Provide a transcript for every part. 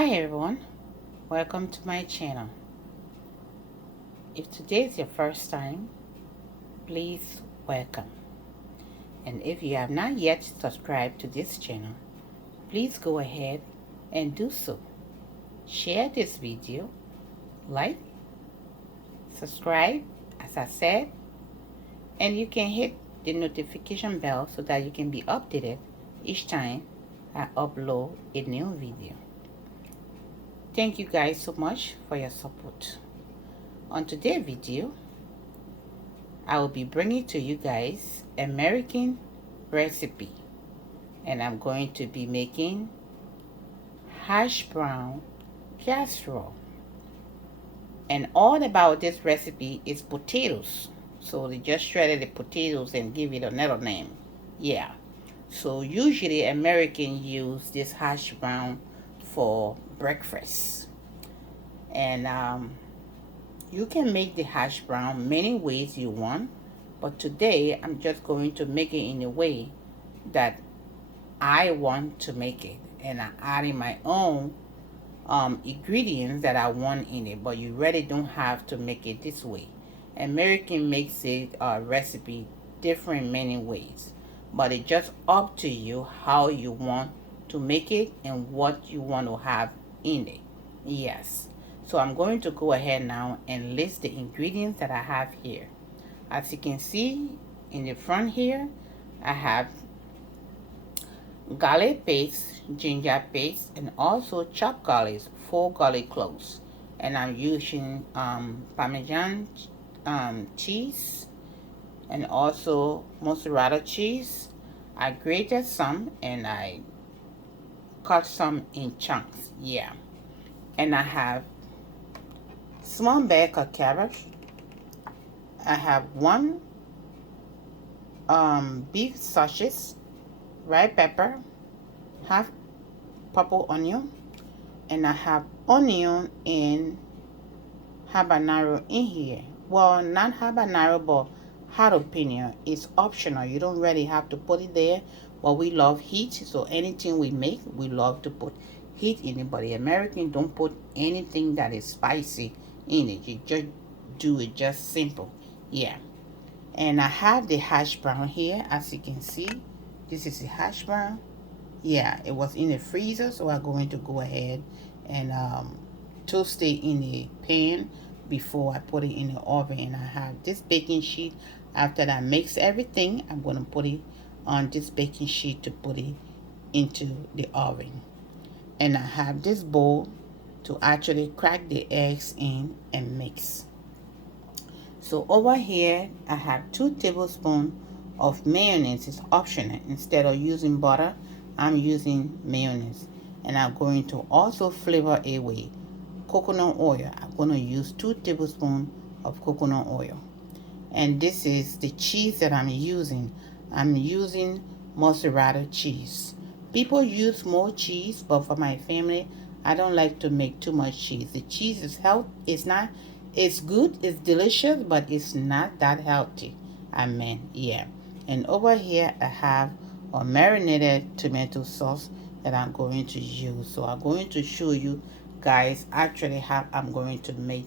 Hi everyone, welcome to my channel. If today is your first time, please welcome. And if you have not yet subscribed to this channel, please go ahead and do so. Share this video, like, subscribe as I said, and you can hit the notification bell so that you can be updated each time I upload a new video. Thank you guys so much for your support. On today's video, I will be bringing to you guys American recipe, and I'm going to be making hash brown casserole. And all about this recipe is potatoes. So they just shredded the potatoes and give it another name. Yeah. So usually Americans use this hash brown for breakfast. And you can make the hash brown many ways you want, but today I'm just going to make it in a way that I want to make it, and I'm adding my own ingredients that I want in it, but you really don't have to make it this way. American makes it recipe different many ways, but it's just up to you how you want to make it and what you want to have in it. Yes. So I'm going to go ahead now and list the ingredients that I have here. As you can see in the front here, I have garlic paste, ginger paste, and also chopped garlic, 4 garlic cloves. And I'm using Parmesan cheese and also mozzarella cheese. I grated some and I cut some in chunks. Yeah. And I have small bag of cabbage. I have 1 beef sausage, red pepper, half purple onion, and I have onion and habanero in here. Well, not habanero, but jalapeno. It's optional. You don't really have to put it there, but we love heat, so anything we make, we love to put heat in it. But the Americans don't put anything that is spicy in it. You just do it just simple. Yeah. And I have the hash brown here, as you can see. This is the hash brown. Yeah, it was in the freezer, so I'm going to go ahead and toast it in the pan before I put it in the oven. And I have this baking sheet. After I mix everything, I'm going to put it on this baking sheet to put it into the oven. And I have this bowl to actually crack the eggs in and mix. So over here, I have 2 tablespoons of mayonnaise. It's optional. Instead of using butter, I'm using mayonnaise. And I'm going to also flavor it with coconut oil. I'm going to use 2 tablespoons of coconut oil. And this is the cheese that I'm using. I'm using mozzarella cheese. People use more cheese, but for my family, I don't like to make too much cheese. The cheese is it's good, it's delicious, but it's not that healthy. Yeah. And over here I have a marinated tomato sauce that I'm going to use. So I'm going to show you guys actually how I'm going to make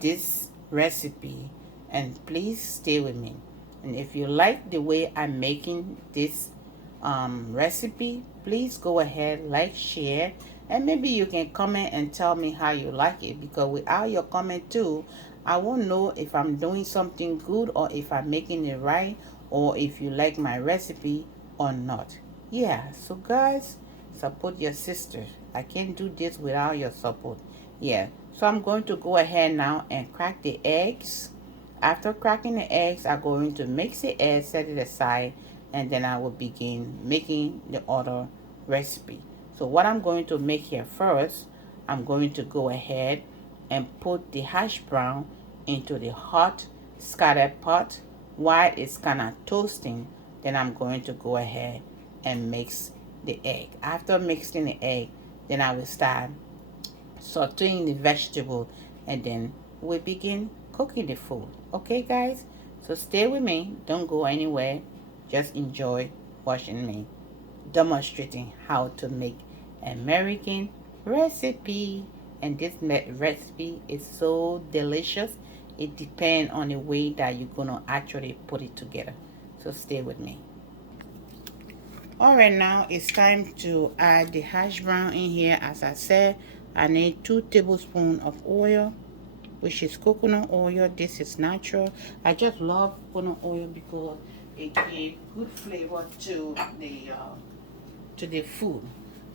this recipe, and please stay with me. And if you like the way I'm making this recipe, please go ahead, like, share, and maybe you can comment and tell me how you like it, because without your comment too, I won't know if I'm doing something good or if I'm making it right, or if you like my recipe or not. Yeah, so guys, support your sister. I can't do this without your support. Yeah, so I'm going to go ahead now and crack the eggs. After cracking the eggs, I'm going to mix the eggs, set it aside, and then I will begin making the other recipe. So what I'm going to make here first, I'm going to go ahead and put the hash brown into the hot scattered pot while it's kind of toasting. Then I'm going to go ahead and mix the egg. After mixing the egg, then I will start sauteing the vegetable, and then we begin cooking the food. Okay guys, so stay with me, don't go anywhere, just enjoy watching me demonstrating how to make American recipe. And this recipe is so delicious. It depends on the way that you're gonna actually put it together. So stay with me. All right, now it's time to add the hash brown in here. As I said, I need 2 tablespoons of oil, which is coconut oil. This is natural. I just love coconut oil because it gives good flavor to the food.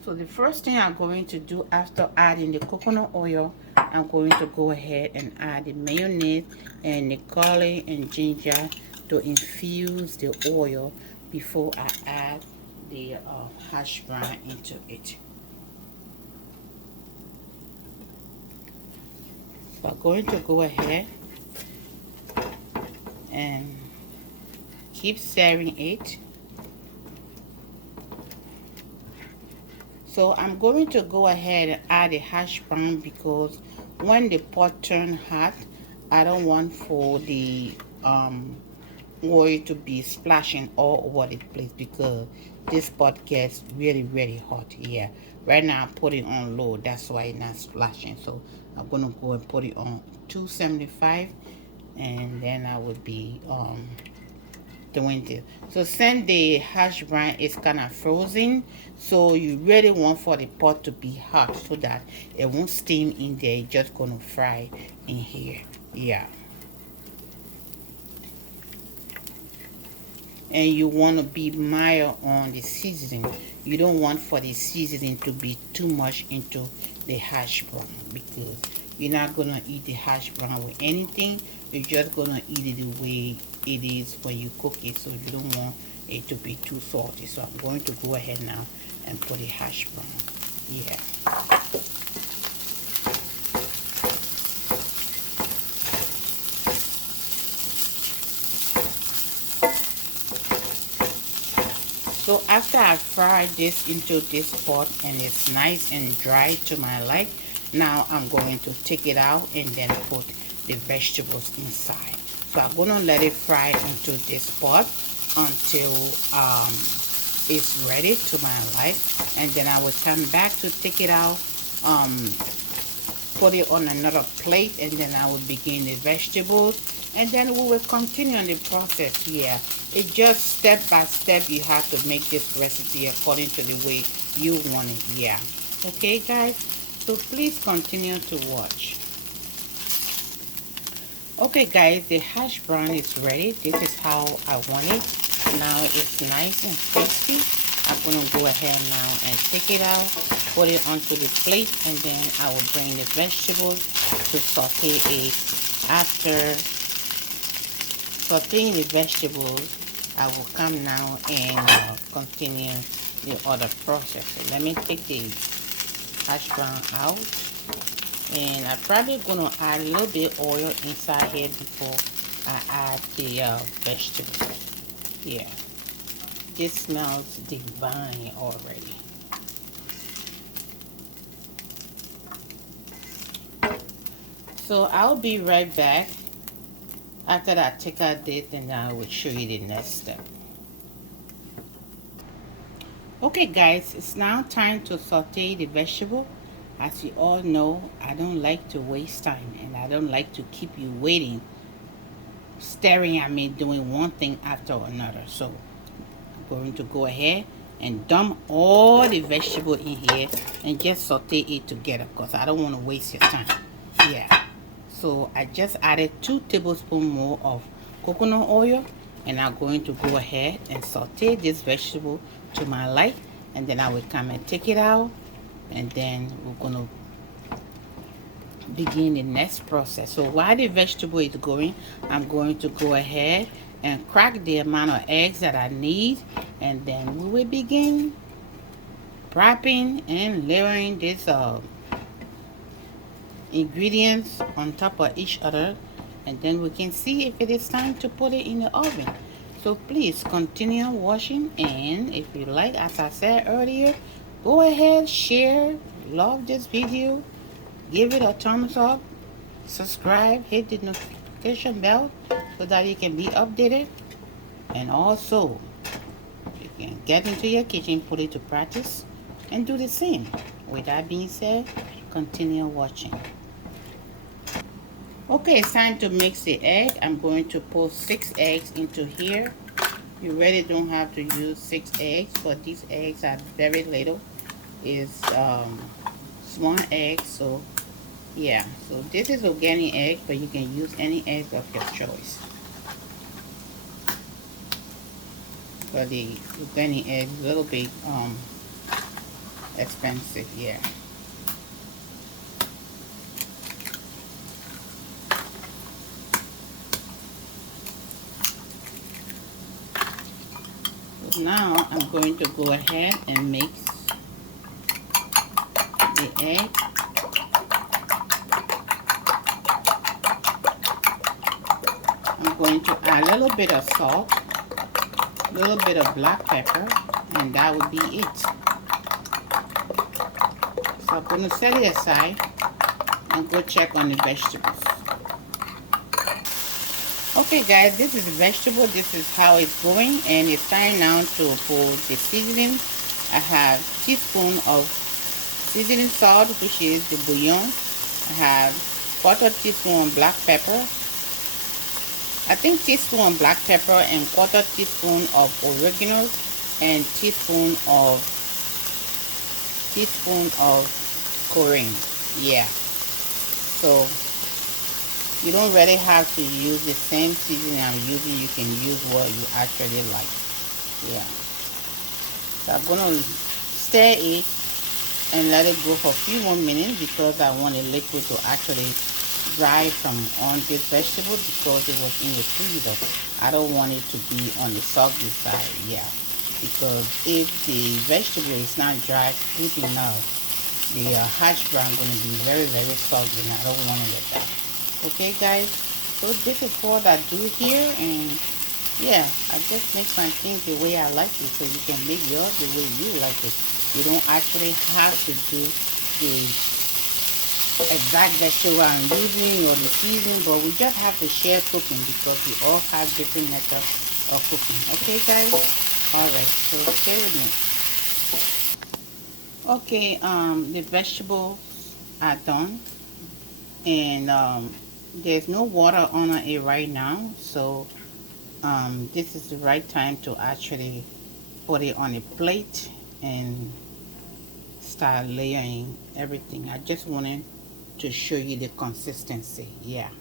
So the first thing I'm going to do after adding the coconut oil, I'm going to go ahead and add the mayonnaise and the garlic and ginger to infuse the oil before I add the hash brown into it. So I'm going to go ahead and keep stirring it. So I'm going to go ahead and add the hash brown because when the pot turns hot, I don't want for the oil to be splashing all over the place because this pot gets really hot. Yeah, right now I put it on low, that's why it's not splashing. So I'm gonna go and put it on 275, and then I would be doing this. So since the hash brown is kind of frozen, so you really want for the pot to be hot so that it won't steam in there. It's just gonna fry in here. Yeah. And you want to be mild on the seasoning. You don't want for the seasoning to be too much into the hash brown because you're not gonna eat the hash brown with anything. You're just gonna eat it the way it is when you cook it, so you don't want it to be too salty. So I'm going to go ahead now and put the hash brown. Yeah. So after I fry this into this pot and it's nice and dry to my like, now I'm going to take it out and then put the vegetables inside. So I'm going to let it fry into this pot until it's ready to my like, and then I will come back to take it out, put it on another plate, and then I will begin the vegetables, and then we will continue on the process here. It's just step by step. You have to make this recipe according to the way you want it. Yeah. Okay, guys? So please continue to watch. Okay, guys, the hash brown is ready. This is how I want it. Now it's nice and crispy. I'm going to go ahead now and take it out, put it onto the plate, and then I will bring the vegetables to saute it. After sauteing the vegetables, I will come now and continue the other process. So let me take the hash brown out, and I'm probably gonna add a little bit oil inside here before I add the vegetables. Yeah, this smells divine already. So I'll be right back after I take out this, and I will show you the next step. Okay, guys, it's now time to saute the vegetable. As you all know, I don't like to waste time, and I don't like to keep you waiting, staring at me doing one thing after another. So I'm going to go ahead and dump all the vegetable in here and just saute it together because I don't want to waste your time. Yeah. So I just added 2 tablespoons more of coconut oil, and I'm going to go ahead and saute this vegetable to my like, and then I will come and take it out, and then we're going to begin the next process. So while the vegetable is going, I'm going to go ahead and crack the amount of eggs that I need, and then we will begin wrapping and layering this ingredients on top of each other, and then we can see if it is time to put it in the oven. So please continue watching, and if you like, as I said earlier, go ahead, share, love this video, give it a thumbs up, subscribe, hit the notification bell so that you can be updated, and also you can get into your kitchen, put it to practice, and do the same. With that being said, continue watching. Okay, it's time to mix the egg. I'm going to put 6 eggs into here. You really don't have to use 6 eggs, but these eggs are very little. It's small eggs, so yeah. So this is organic egg, but you can use any egg of your choice. But the organic egg is a little bit expensive, yeah. So now I'm going to go ahead and mix the egg. I'm going to add a little bit of salt, a little bit of black pepper, and that would be it. So I'm going to set it aside and go check on the vegetables. Okay guys, this is the vegetable. This is how it's going, and it's time now to put the seasoning. I have a teaspoon of seasoning salt, which is the bouillon. I have 1/4 teaspoon black pepper. I think teaspoon black pepper and 1/4 teaspoon of oregano and teaspoon of coriander. Yeah. So you don't really have to use the same seasoning I'm using. You can use what you actually like. Yeah. So I'm gonna stir it and let it go for a few more minutes because I want the liquid to actually dry from on this vegetable because it was in the freezer. I don't want it to be on the soggy side. Yeah. Because if the vegetable is not dry good enough, the hash brown gonna be very soggy, and I don't want it like that. Okay guys, so this is what I do here, and yeah, I just make my things the way I like it, so you can make yours the way you like it. You don't actually have to do the exact vegetable I'm using or the seasoning, but we just have to share cooking because we all have different methods of cooking. Okay guys, all right, so stay with me. Okay, the vegetables are done, and there's no water on it right now, so this is the right time to actually put it on a plate and start layering everything. I just wanted to show you the consistency. Yeah,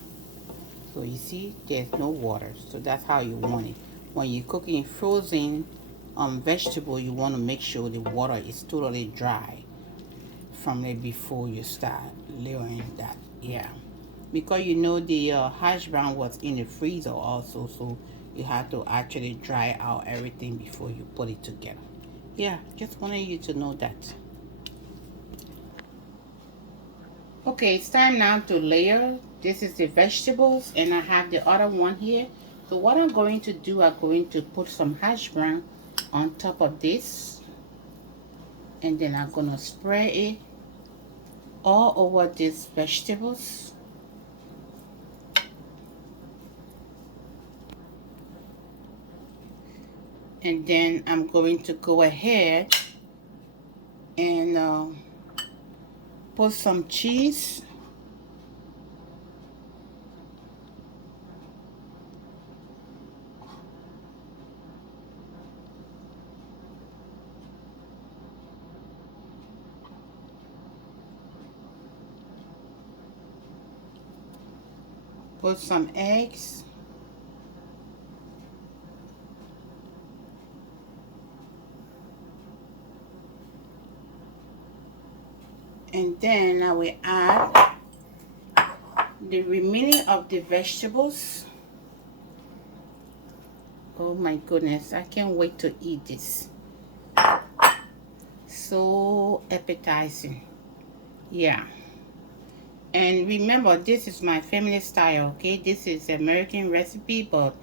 so you see there's no water, so that's how you want it. When you're cooking frozen vegetable, you want to make sure the water is totally dry from it before you start layering that. Yeah, because you know the hash brown was in the freezer also, so you have to actually dry out everything before you put it together. Yeah, just wanted you to know that. Okay, it's time now to layer. This is the vegetables, and I have the other one here. So what I'm going to do, I'm going to put some hash brown on top of this, and then I'm gonna spread it all over these vegetables. And then I'm going to go ahead and put some cheese. Put some eggs. And then I will add the remaining of the vegetables. Oh my goodness, I can't wait to eat this. So appetizing. Yeah. And remember, this is my family style, okay? This is American recipe, but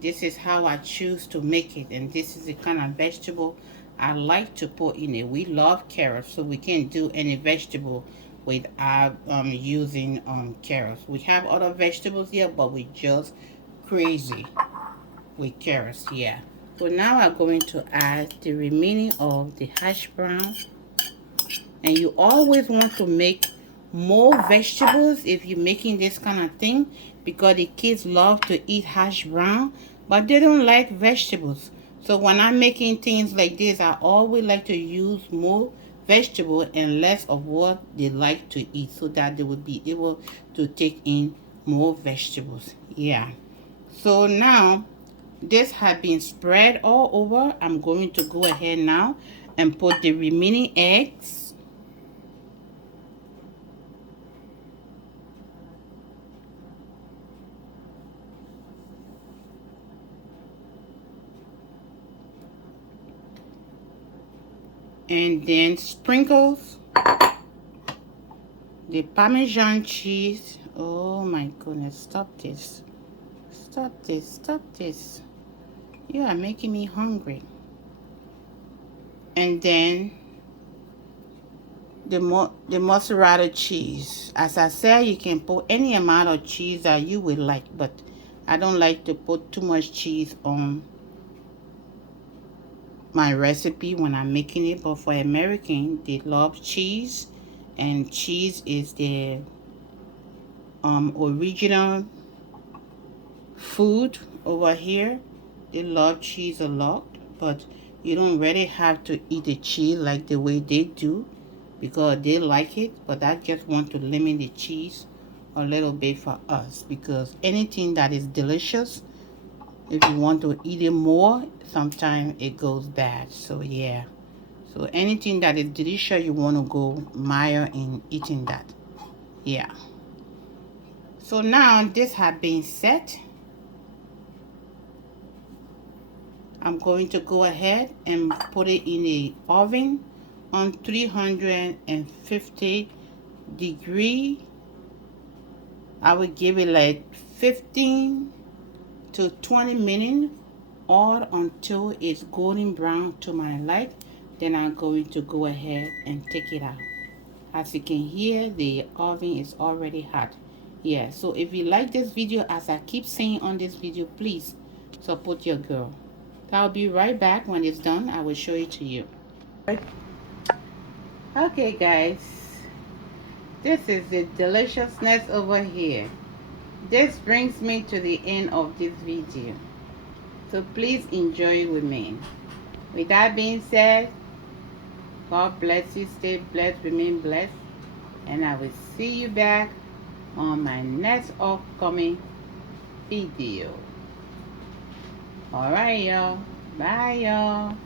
this is how I choose to make it. And this is the kind of vegetable I like to put in it. We love carrots, so we can't do any vegetable without using carrots. We have other vegetables here, but we just crazy with carrots, yeah. So now I'm going to add the remaining of the hash brown. And you always want to make more vegetables if you're making this kind of thing, because the kids love to eat hash brown, but they don't like vegetables. So when I'm making things like this, I always like to use more vegetable and less of what they like to eat, so that they will be able to take in more vegetables. Yeah. So now this has been spread all over. I'm going to go ahead now and put the remaining eggs. And then sprinkles the Parmesan cheese. Oh my goodness, stop this. Stop this, stop this. You are making me hungry. And then the mozzarella cheese. As I said, you can put any amount of cheese that you would like, but I don't like to put too much cheese on my recipe when I'm making it. But for American, they love cheese, and cheese is the original food over here. They love cheese a lot, but you don't really have to eat the cheese like the way they do, because they like it. But I just want to limit the cheese a little bit for us, because anything that is delicious, if you want to eat it more, sometimes it goes bad. So yeah, so anything that is delicious, you want to go mile in eating that. Yeah. So now this has been set, I'm going to go ahead and put it in the oven on 350 degree. I will give it like 15 to 20 minutes, or until it's golden brown to my like. Then I'm going to go ahead and take it out. As you can hear, the oven is already hot. Yeah, so if you like this video, as I keep saying on this video, please support your girl. I'll be right back. When it's done, I will show it to you. Okay guys, this is the deliciousness over here. This brings me to the end of this video, so please enjoy it with me. With that being said, God bless you, stay blessed, remain blessed, and I will see you back on my next upcoming video. Alright y'all, bye y'all.